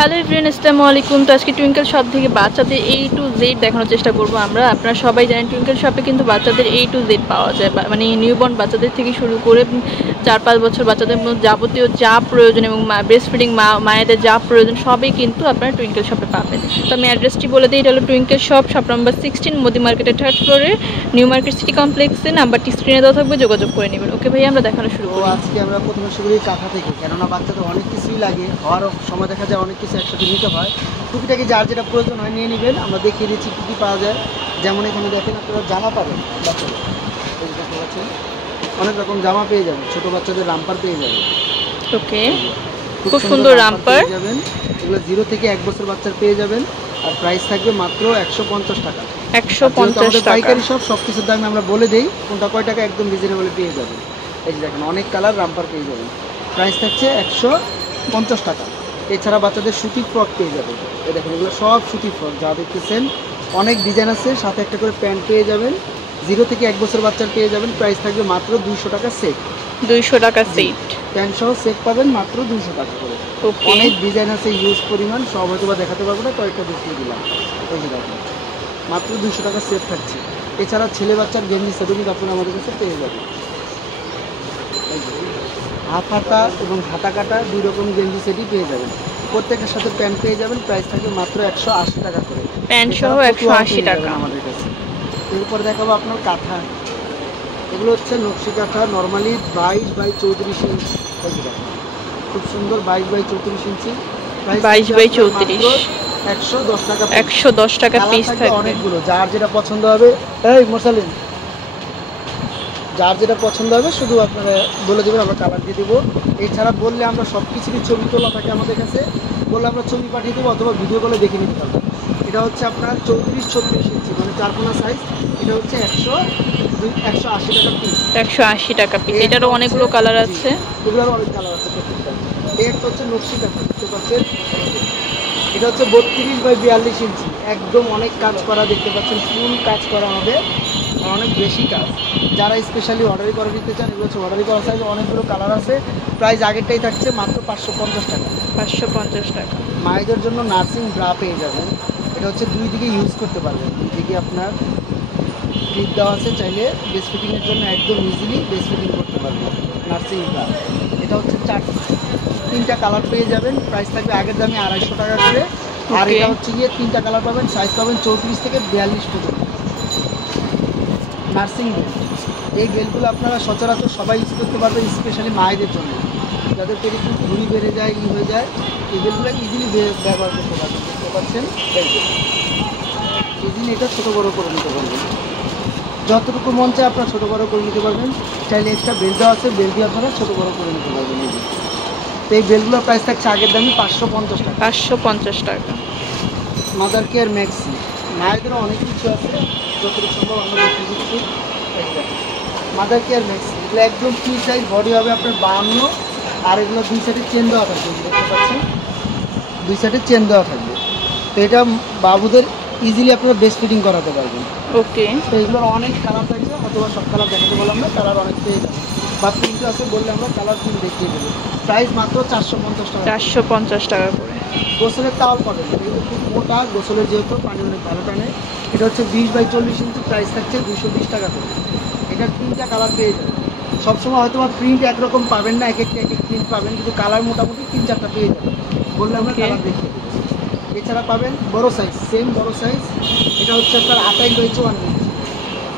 Hello everyone, আসসালামু আলাইকুম। তো আজকে টুইঙ্কেল শপ থেকে বাচ্চাদের A to Z দেখানোর চেষ্টা করব আমরা। আপনারা সবাই জানেন টুইঙ্কেল শপে কিন্তু বাচ্চাদের A to Z পাওয়া যায়, মানে নিউবর্ন বাচ্চাদের থেকে শুরু করে 4-5 বছর বাচ্চাদের মধ্যে যাবতীয় যা প্রয়োজন এবং ব্রেস্ট ফিডিং মায়েদের যা প্রয়োজন সবই কিন্তু আপনারা টুইঙ্কেল শপে পাবেন। তো আমি অ্যাড্রেসটি বলে দিই, এটা হলো টুইঙ্কেল শপ নম্বর 16 মোদি মার্কেটের 3rd ফ্লোরে, নিউ মার্কেট সিটি কমপ্লেক্সে। নাম্বারটি স্ক্রিনে দেওয়া থাকবে, যোগাযোগ করে নেবেন। ওকে ভাই, আমরা দেখানো শুরু করব। আজকে আমরা প্রথমে শুরু করি কাঁথা থেকে, কেননা বাচ্চাদের অনেক কিছুই লাগে, হওয়ার সময় দেখা যায় অনেক কিছু একসাথে নিতে হয়। টুকিটাকি যার যেটা প্রয়োজন হয় নিয়ে নেবেন। আমরা দেখিয়ে দিচ্ছি কী কী পাওয়া যায়। যেমন এখানে দেখেন আপনারা জামা পাবেন বাচ্চাদের, এই দেখতে পাচ্ছেন অনেক রকম জামা পেয়ে যাবেন। ছোটো বাচ্চাদের রামপার পেয়ে যাবেন। ওকে, খুব সুন্দর রামপার পেয়ে যাবেন। এগুলো 0 থেকে 1 বছর বাচ্চার পেয়ে যাবেন। আর প্রাইস থাকবে মাত্র 150 টাকা। 150 টাকা। পাইকারি সব কিছুর দামে আমরা বলে দিই কোনটা কয় টাকা, একদম রিজনেবলে পেয়ে যাবেন। এই যে দেখেন অনেক কালার রামপার পেয়ে যাবেন। প্রাইস থাকছে 150 টাকা। এছাড়া বাচ্চাদের সুতি ফ্রক পেয়ে যাবেন। এই দেখেন এগুলো সব সুতি ফ্রক যা দেখতেছেন, অনেক ডিজাইন আছে। সাথে একটা করে প্যান্ট পেয়ে যাবেন। 0 থেকে 1 বছর বাচ্চার পেয়ে যাবেন। প্রাইস থাকবে মাত্র 200 টাকা সেট। 200 টাকা সেট। প্যান্ট সহ সেট পাবেন মাত্র 200 টাকা করে। অনেক ডিজাইন আছে, ইউজ পরিমাণ সব হয়তো বা দেখাতে পারবো না, কয়েকটা দেখিয়ে দিলাম। এই যে দেখেন মাত্র 200 টাকা সেট থাকছে। এছাড়া ছেলে বাচ্চার গেঞ্জি সেটও কিন্তু আপনারা আমাদের কাছে পেয়ে যাবেন। এই যে হাফ হাতা এবং হাতা কাটা 2 রকম গেঞ্জি সেটই পেয়ে যাবেন। প্রত্যেকের সাথে প্যান্ট পেয়ে যাবেন। প্রাইস থাকবে মাত্র 180 টাকা করে। প্যান্ট সহ 180 টাকা আমাদের কাছে। এরপর দেখাবো আপনার কাঁথা। এগুলো হচ্ছে নকশি কাঁথা, নর্মালি 22 বাই 34 ইঞ্চি। খুব সুন্দর 22 বাই 34 ইঞ্চি। 22 বাই 34 110 টাকা। 110 টাকা পিস থাকবে। অনেকগুলো, যার যেটা পছন্দ হবে, এই মোরসালিন, যার যেটা পছন্দ হবে শুধু আপনারা বলে দেবেন, আমরা কালার দিয়ে দেবো। এছাড়া বললে আমরা সব কিছুরই ছবি তোলা থাকে আমাদের কাছে, বললে আমরা ছবি পাঠিয়ে দেবো অথবা ভিডিও কলে দেখে নিতে পারবো। এটা হচ্ছে আপনার 34-36 ইঞ্চি, মানে 4 কোনা সাইজ। এটা হচ্ছে 180 টাকা পিস। 180 টাকা পিস। এটারও অনেকগুলো কালার আছে। এগুলোরও অনেক কালার আছে প্রত্যেকটা। একটা হচ্ছে নকশি কাঁথা, দেখতে পাচ্ছেন। এটা হচ্ছে 32 বাই 42 ইঞ্চি। একদম অনেক কাজ করা, দেখতে পাচ্ছেন ফুল কাজ করা হবে, অনেক বেশি কাজ। যারা স্পেশালি অর্ডারি করে নিতে চান, এগুলো হচ্ছে অর্ডারি করা সাইজ। অনেকগুলো কালার আছে। প্রাইস আগেরটাই থাকছে মাত্র 550 টাকা। 550 টাকা। মায়েদের জন্য নার্সিং ব্রা পেয়ে যাবেন। এটা হচ্ছে 2 দিকে ইউজ করতে পারবেন। 2 দিকে আপনার ক্লিপ দেওয়া আছে, চাইলে ব্রেস্ট ফিডিংয়ের জন্য একদম ইজিলি ব্রেস্ট ফিডিং করতে পারবেন। নার্সিং ব্রা এটা হচ্ছে 3টা কালার পেয়ে যাবেন। প্রাইস থাকবে আগের দামে 250 টাকা করে। আর এটা হচ্ছে গিয়ে 3টা কালার পাবেন, সাইজ পাবেন 34 থেকে 42 পর্যন্ত। নার্সিং বেল্ট, এই বেল্টগুলো আপনারা সচরাচর সবাই ইউজ করতে পারবেন, স্পেশালি মায়েদের জন্য যাদের পেটে খুব ঘুরি বেড়ে যায়, হয়ে যায়, এই বেল্টগুলো ইজিলি ব্যবহার করতে পারবেন। দেখতে পাচ্ছেন ইজিলি এটা ছোটো বড়ো করে নিতে পারবেন। যতটুকু মন চায় আপনারা ছোটো বড়ো করে নিতে পারবেন। চাইলে এক্সট্রা বেল্ট দেওয়া আছে, বেল্ট দিয়ে আপনারা ছোটো বড়ো করে নিতে পারবেন। এই যে তো এই বেল্টগুলোর প্রাইস থাকছে আগের দামই 550 টাকা। 550 টাকা। মাদার কেয়ার ম্যাক্সি, মায়েদেরও অনেক কিছু আছে, যতটুকু সম্ভব আমরা দেখিয়ে দিচ্ছি। মাদার কেয়ার ম্যাক্সি এগুলো একদম ফ্রি সাইজ, বডি হবে আপনার 52। আর এগুলো 2 সাইডে চেন দেওয়া থাকবে, দেখতে পাচ্ছেন 2 সাইডে চেন দেওয়া থাকবে। তো এটা বাবুদের ইজিলি আপনারা ব্রেস্ট ফিডিং করাতে পারবেন। ওকে, তো এগুলোর অনেক কালার থাকবে, অথবা সব কালার দেখাতে বললাম না, কালার অনেক পেয়ে যাবে, বা প্রিন্ট আছে বললে আমরা কালার প্রিন্ট দেখিয়ে দেবো। প্রাইস মাত্র 450 টাকা। 450 টাকা করে। গোসলের টাওয়াল পাবেন, এগুলো খুব মোটা, গোসলের যেহেতু পানি অনেক ভালো টানে। এটা হচ্ছে 20 বাই 40 ইঞ্চি। প্রাইস থাকছে 220 টাকা করে। এটার 3টা কালার পেয়ে যাবেন। সবসময় হয়তো বা প্রিন্ট একরকম পাবেন না, এক এক প্রিন্ট পাবেন, কিন্তু কালার মোটামুটি 3-4টা পেয়ে যাবেন, বললে আমরা কালার দেখিয়ে দেবো। এছাড়া পাবেন বড় সাইজ, সেম বড় সাইজ। এটা হচ্ছে আপনার 28 বাই 54 ইঞ্চি।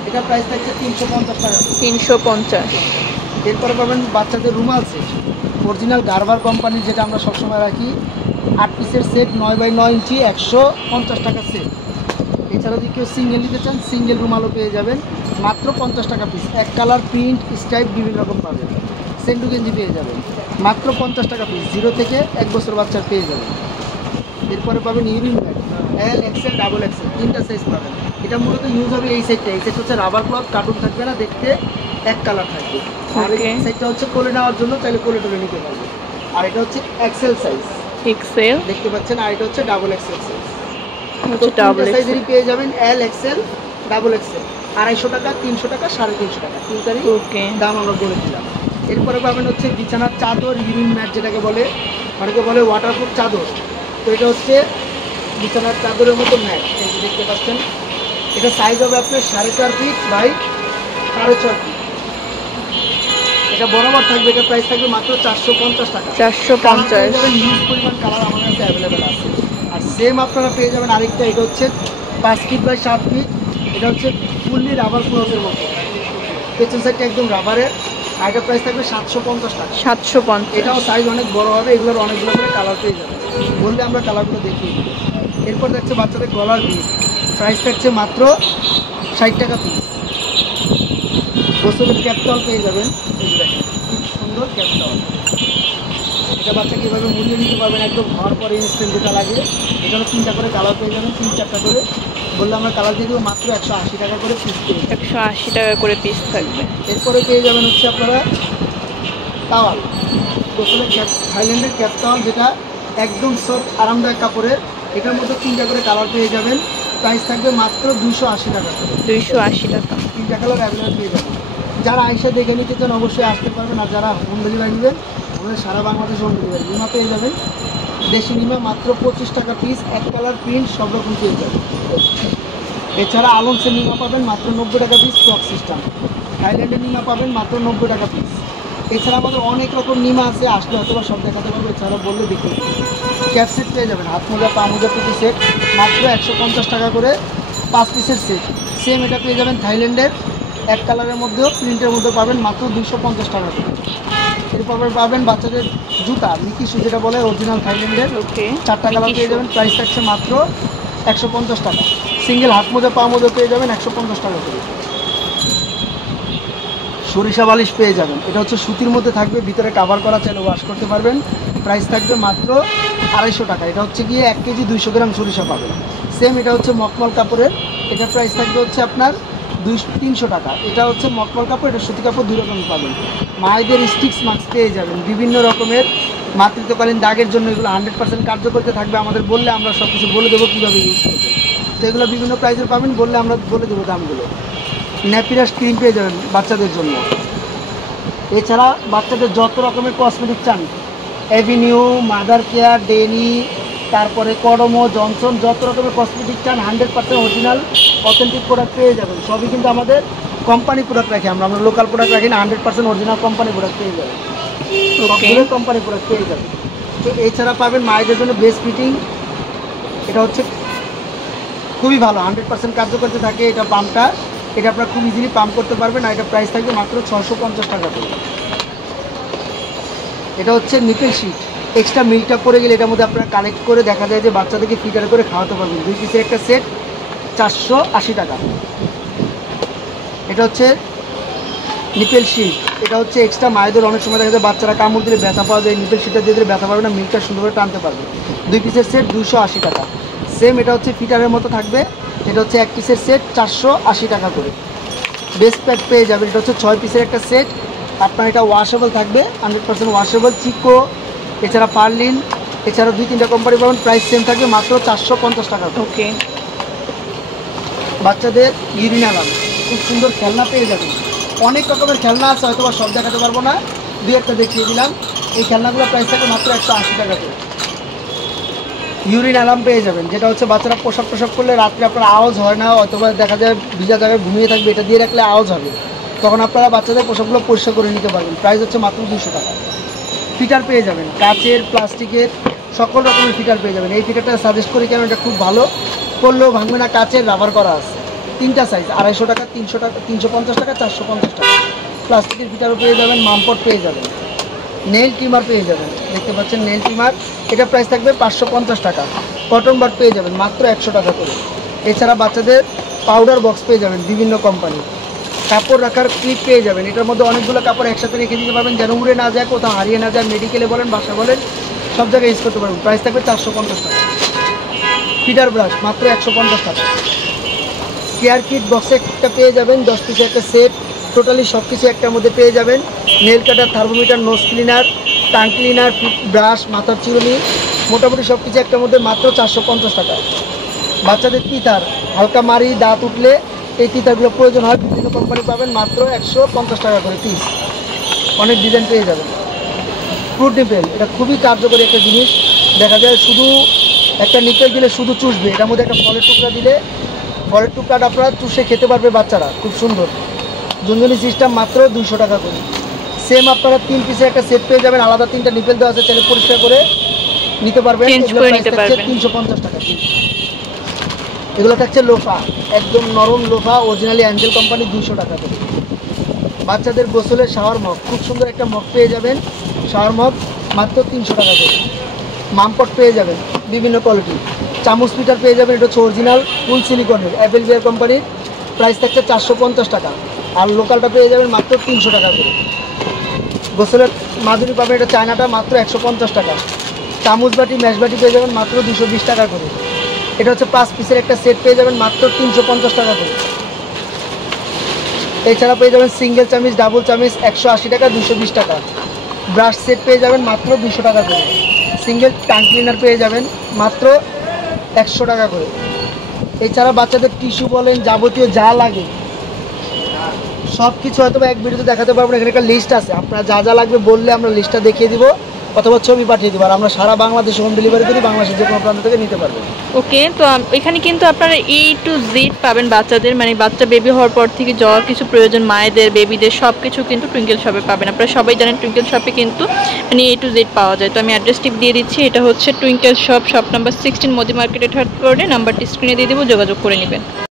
এটা প্রাইস থাকছে 350 টাকা। 350। এরপরে পাবেন বাচ্চাদের রুমাল সেট, অরিজিনাল গারবার কোম্পানির, যেটা আমরা সবসময় রাখি। 8 পিসের সেট, 9 বাই 9 ইঞ্চি, 150 টাকা সেট। এছাড়া যদি কেউ সিঙ্গেল নিতে চান, সিঙ্গেল রুমালও পেয়ে যাবেন মাত্র 50 টাকা পিস। এক কালার, প্রিন্ট, স্টাইপ বিভিন্ন রকম পাবেন। সেন্ডু গেঞ্জি পেয়ে যাবেন মাত্র 50 টাকা পিস। 0 থেকে 1 বছর বাচ্চার পেয়ে যাবেন। এরপরে পাবেন urine bag, L, XL, double XL, 3টা সাইজ পাবেন। এটা মূলত ইউজ হবে এই সাইডটা। এই সাইডটা হচ্ছে রাবার ক্লথ, কার্টুন থাকবে না, দেখতে এক কালার থাকবে। আর এই সাইডটা হচ্ছে কোলে নেওয়ার জন্য, চাইলে কোলে টোলে নিতে পারবে। আর এটা হচ্ছে XL সাইজ, XL দেখতে পাচ্ছেন। আর এটা হচ্ছে ডাবল XL সাইজ। ডাবল সাইজেরই পেয়ে যাবেন, L, XL, ডাবল XL। 250 টাকা, 300 টাকা, 350 টাকা, 3 তারিখ দাম আমরা বলে দিলাম। এরপরে পাবেন হচ্ছে বিছানার চাদর, ইউরিন ম্যাট যেটাকে বলে, অনেকে বলে ওয়াটারপ্রুফ চাদর। তো এটা হচ্ছে বিছানার চাদরের মতো ম্যাট, এই যে দেখতে পাচ্ছেন। এটা সাইজ হবে আপনার 4.5 ফিট বাই 6.5 ফিট। এটা বরাবর থাকবে, এটা প্রাইস থাকবে মাত্র 450 টাকা। 450। হিউজ পরিমাণ কালার আমার কাছে অ্যাভেলেবেল আছে। আর সেম আপনারা পেয়ে যাবেন আরেকটা, এটা হচ্ছে 5 ফিট বাই 7 ফিট। এটা হচ্ছে ফুললি রাবার ক্লথের মতো, পেছন সাইডটা একদম রাবারের। আর এটা প্রাইস থাকবে 750 টাকা। 750। এটাও সাইজ অনেক বড় হবে, এগুলোর অনেকগুলো করে কালার পেয়ে যাবে, বললে আমরা কালারগুলো দেখিয়ে দিই। এরপর দেখছে বাচ্চাদের গলার পিস, প্রাইস থাকছে মাত্র 60 টাকা পিস। গোসলের ক্যাপটল পেয়ে যাবেন, এই যে দেখেন খুব সুন্দর ক্যাপটল। এটা বাচ্চাকে এভাবে মুড়িয়ে নিতে পারবেন একদম হওয়ার পরে ইনস্ট্যান্ট যেটা লাগে। এখানে 3টা করে কালার পেয়ে যাবেন, 3-4টা করে, বললে আমরা কালার দিয়ে দেবো মাত্র 180 টাকা করে পিস পেয়ে যাবেন। 180 টাকা করে পিস থাকবে। এরপরে পেয়ে যাবেন হচ্ছে আপনারা টাওয়াল, গোসলের থাইল্যান্ডের ক্যাপ টাওয়াল, যেটা একদম সফট আরামদায়ক কাপড়ের। এটার মধ্যে 3টা করে কালার পেয়ে যাবেন, প্রাইস থাকবে মাত্র 280 টাকা করে। 280 টাকা। 3টা কালার অ্যাভেলেবেল পেয়ে যাবেন। যারা আইসা দেখে নিতে চান অবশ্যই আসতে পারবেন, আর যারা হোম ডেলিভারি নেবেন আমাদের সারা বাংলাদেশ হোম ডেলিভারি। নিমা পেয়ে যাবেন দেশি নিমা মাত্র 25 টাকা পিস, এক কালার প্রিন্ট সব রকম পেয়ে যাবেন। এছাড়া আলমসের নিমা পাবেন মাত্র 90 টাকা পিস, ক্লক সিস্টেম। থাইল্যান্ডের নিমা পাবেন মাত্র 90 টাকা পিস। এছাড়া আমাদের অনেক রকম নিমা আছে, আসলে হয়তো বা সব দেখাতে পারবো, এছাড়া বললে দেখিয়ে দেবো। ক্যাপ সেট পেয়ে যাবেন, হাত মোজা পা মোজা পিসের সেট মাত্র 150 টাকা করে 5 পিসের সেট। সেম এটা পেয়ে যাবেন থাইল্যান্ডের এক কালারের মধ্যেও, প্রিন্টের মধ্যে পাবেন মাত্র 250 টাকা করে। এরপর পাবেন বাচ্চাদের জুতা মিকি শু, যেটা বলে অরিজিনাল থাইল্যান্ডের। ওকে, 4টা কালার পেয়ে যাবেন, প্রাইস থাকছে মাত্র 150 টাকা। সিঙ্গেল হাত মোজা পা মোজা পেয়ে যাবেন 150 টাকা করে। সরিষা বালিশ পেয়ে যাবেন, এটা হচ্ছে সুতির মধ্যে থাকবে, ভিতরে কাভার করা, চাইলে ওয়াশ করতে পারবেন। প্রাইস থাকবে মাত্র 250 টাকা। এটা হচ্ছে গিয়ে 1 কেজি 200 গ্রাম সরিষা পাবেন। সেম এটা হচ্ছে মখমল কাপড়ের, এটার প্রাইস থাকবে হচ্ছে আপনার 300 টাকা। এটা হচ্ছে মখমল কাপড়, এটা সুতি কাপড়, 2 রকম পাবেন। মায়েদের স্টিক্স মাস্ক পেয়ে যাবেন বিভিন্ন রকমের, মাতৃত্বকালীন দাগের জন্য এগুলো 100% কার্যকরিতা থাকবে। আমাদের বললে আমরা সব কিছু বলে দেবো কীভাবে ইউজ করবেন। তো এগুলো বিভিন্ন প্রাইসের পাবেন, বললে আমরা বলে দেবো দামগুলো। ন্যাপিরাস ক্রিম পেয়ে যাবেন বাচ্চাদের জন্য। এছাড়া বাচ্চাদের যত রকমের কসমেটিক চান, অ্যাভিনিউ, মাদার কেয়ার, ডেনি, তারপরে কডমো, জনসন, যত রকমের কসমেটিক চান 100% অরিজিনাল অথেন্টিক প্রোডাক্ট পেয়ে যাবেন। সবই কিন্তু আমাদের কোম্পানি প্রোডাক্ট রাখি, আমরা লোকাল প্রোডাক্ট রাখি না, 100% অরিজিনাল কোম্পানি প্রোডাক্ট পেয়ে যাবেন। সবগুলো কোম্পানি প্রোডাক্ট পেয়ে যাবেন। তো এছাড়া পাবেন মায়েদের জন্য বেস্ট ফিটিং, এটা হচ্ছে খুবই ভালো, 100% কার্যকরিতা থাকে। এটা পাম্পটা, এটা আপনারা খুব ইজিলি পাম্প করতে পারবেন। আর এটা প্রাইস থাকবে মাত্র 650 টাকা করে। এটা হচ্ছে নিপেল শিট, এক্সট্রা মিল্কটা পড়ে গেলে এটার মধ্যে আপনারা কালেক্ট করে দেখা যায় যে বাচ্চাদেরকে ফিটার করে খাওয়াতে পারবেন। 2 পিসের একটা সেট 480 টাকা। এটা হচ্ছে নিপেল শিট, এটা হচ্ছে এক্সট্রা মায়েদের অনেক সময় দেখা যায় বাচ্চারা কামড় দিলে ব্যথা পাওয়া যায়, নিপেল শিটটা দিয়ে দিলে ব্যথা পাবে না, মিল্কটা সুন্দর করে টানতে পারবে। 2 পিসের সেট 280 টাকা। সেম এটা হচ্ছে ফিটারের মতো থাকবে, এটা হচ্ছে 1 পিসের সেট 480 টাকা করে। বেস্ট প্যাড পেয়ে যাবেন, এটা হচ্ছে 6 পিসের একটা সেট। আপনার এটা ওয়াশেবল থাকবে, 100% ওয়াশেবল। চিকো, এছাড়া পার্লিন, এছাড়া 2-3টা কোম্পানি পাবেন, প্রাইস সেম থাকবে মাত্র 450 টাকা। ওকে, বাচ্চাদের ইউরিনালাম খুব সুন্দর খেলনা পেয়ে যাবেন, অনেক রকমের খেলনা আছে, হয়তো বা সব দেখাতে পারবো না, 2-1টা দেখিয়ে দিলাম। এই খেলনাগুলো প্রাইস থাকবে মাত্র 180 টাকা করে। ইউরিন অ্যালার্ম পেয়ে যাবেন, যেটা হচ্ছে বাচ্চারা প্রসাব করলে রাত্রে আপনার আওয়াজ হয় না, অথবা দেখা যায় ভিজা জায়গায় ঘুমিয়ে থাকবে, এটা দিয়ে রাখলে আওয়াজ হবে, তখন আপনারা বাচ্চাদের প্রসাবগুলো পরিষ্কার করে নিতে পারবেন। প্রাইস হচ্ছে মাত্র 200 টাকা। ফিটার পেয়ে যাবেন, কাচের, প্লাস্টিকের, সকল রকমের ফিটার পেয়ে যাবেন। এই ফিটারটা সাজেস্ট করি কেন, এটা খুব ভালো, করলেও ভাঙবে না, কাচের, রাবার করা আছে। 3টা সাইজ, 250 টাকা, 300 টাকা, 350 টাকা, 450 টাকা। প্লাস্টিকের ফিটারও পেয়ে যাবেন, মামপট পেয়ে যাবেন। নেল ট্রিমার পেয়ে যাবেন, দেখতে পাচ্ছেন নেল ট্রিমার, এটা প্রাইস থাকবে 550 টাকা। কটন বাড পেয়ে যাবেন মাত্র 100 টাকা করে। এছাড়া বাচ্চাদের পাউডার বক্স পেয়ে যাবেন বিভিন্ন কোম্পানি। কাপড় রাখার ক্লিপ পেয়ে যাবেন, এটার মধ্যে অনেকগুলো কাপড় একসাথে রেখে দিতে পারবেন, যেন উড়ে না যায়, কোথাও হারিয়ে না যায়, মেডিকেলে বলেন, বাসা বলেন, সব জায়গায় ইউজ করতে পারবেন। প্রাইস থাকবে 450 টাকা। ফিডার ব্রাশ মাত্র 150 টাকা। কেয়ার কিট বক্সে একটা পেয়ে যাবেন, 10 পিসের একটা সেট, টোটালি সব কিছু একটার মধ্যে পেয়ে যাবেন। Nail cutter, thermometer, nose cleaner, tongue cleaner, brush, মাথার চিরুনি, মোটামুটি সব কিছু একটার মধ্যে মাত্র 450 টাকা। বাচ্চাদের তিতার, হালকা মারি, দাঁত উঠলে এই তিতারগুলো প্রয়োজন হয়, বিভিন্ন কোম্পানি পাবেন মাত্র 150 টাকা করে পিস। অনেক ডিজাইন পেয়ে যাবেন। ফ্রুট নিপেল, এটা খুবই কার্যকরী একটা জিনিস, দেখা যায় শুধু একটা নিকেল দিলে শুধু চুষবে, এটার মধ্যে একটা ফলের টুকরা দিলে ফলের টুকরাটা আপনারা চুষে খেতে পারবে বাচ্চারা, খুব সুন্দর। ঝুনঝুনি সিস্টেম মাত্র 200 টাকা করে। সেম আপনারা 3 পিসের একটা সেট পেয়ে যাবেন, আলাদা 3টা নিপেল দেওয়া আছে, চাইলে পরিষ্কার করে নিতে পারবেন। চেঞ্জ এগুলো করে প্রাইস নিতে থাকছে পারবেন। 350 টাকা। এগুলো থাকছে লোফা, একদম নরম লোফা, অরিজিনালি অ্যাঞ্জেল কোম্পানি, 200 টাকা করে। বাচ্চাদের গোসলের শাওয়ার মগ, খুব সুন্দর একটা মগ পেয়ে যাবেন, শাওয়ার মগ মাত্র 300 টাকা করে। মামপট পেয়ে যাবেন বিভিন্ন কোয়ালিটি। চামচ পিটার পেয়ে যাবেন, এটা হচ্ছে অরিজিনাল ফুল সিলিকনের অ্যাপেল বিয়ার কোম্পানির, প্রাইস থাকছে 450 টাকা। আর লোকালটা পেয়ে যাবেন মাত্র 300 টাকা করে। গোসলের মাদুরি পাবেন, এটা চায়নাটা মাত্র 150 টাকা। চামচ বাটি ম্যাশ বাটি পেয়ে যাবেন মাত্র 220 টাকা করে। এটা হচ্ছে 5 পিসের একটা সেট পেয়ে যাবেন মাত্র 350 টাকা করে। এছাড়া পেয়ে যাবেন সিঙ্গেল চামিচ, ডাবল চামিচ 180 টাকা, 220 টাকা। ব্রাশ সেট পেয়ে যাবেন মাত্র 200 টাকা করে। সিঙ্গেল টাং ক্লিনার পেয়ে যাবেন মাত্র 100 টাকা করে। এছাড়া বাচ্চাদের টিস্যু বলেন, যাবতীয় যা লাগে সব কিছু হয়তো এক ভিডিওতে দেখাতে পারবো না, এখানে একটা লিস্ট আছে, আপনারা যা যা লাগবে বললে আমরা লিস্টটা দেখিয়ে দিব অথবা ছবি পাঠিয়ে দেবো। আর আমরা সারা বাংলাদেশে হোম ডেলিভারি করি, বাংলাদেশের যে কোনো প্রান্ত থেকে নিতে পারবেন। ওকে, তো এখানে কিন্তু আপনারা A to Z পাবেন বাচ্চাদের, মানে বাচ্চা বেবি হওয়ার পর থেকে যা কিছু প্রয়োজন মায়েদের বেবিদের সব কিছু কিন্তু টুইঙ্কেল শপে পাবেন। আপনারা সবাই জানেন টুইঙ্কেল শপে কিন্তু মানে A to Z পাওয়া যায়। তো আমি অ্যাড্রেস টিপ দিয়ে দিচ্ছি, এটা হচ্ছে twinkle shop, shop number 16, Modi মার্কেটের 3rd ফ্লোরে। নাম্বারটি স্ক্রিনে দিয়ে দেবো, যোগাযোগ করে নেবেন।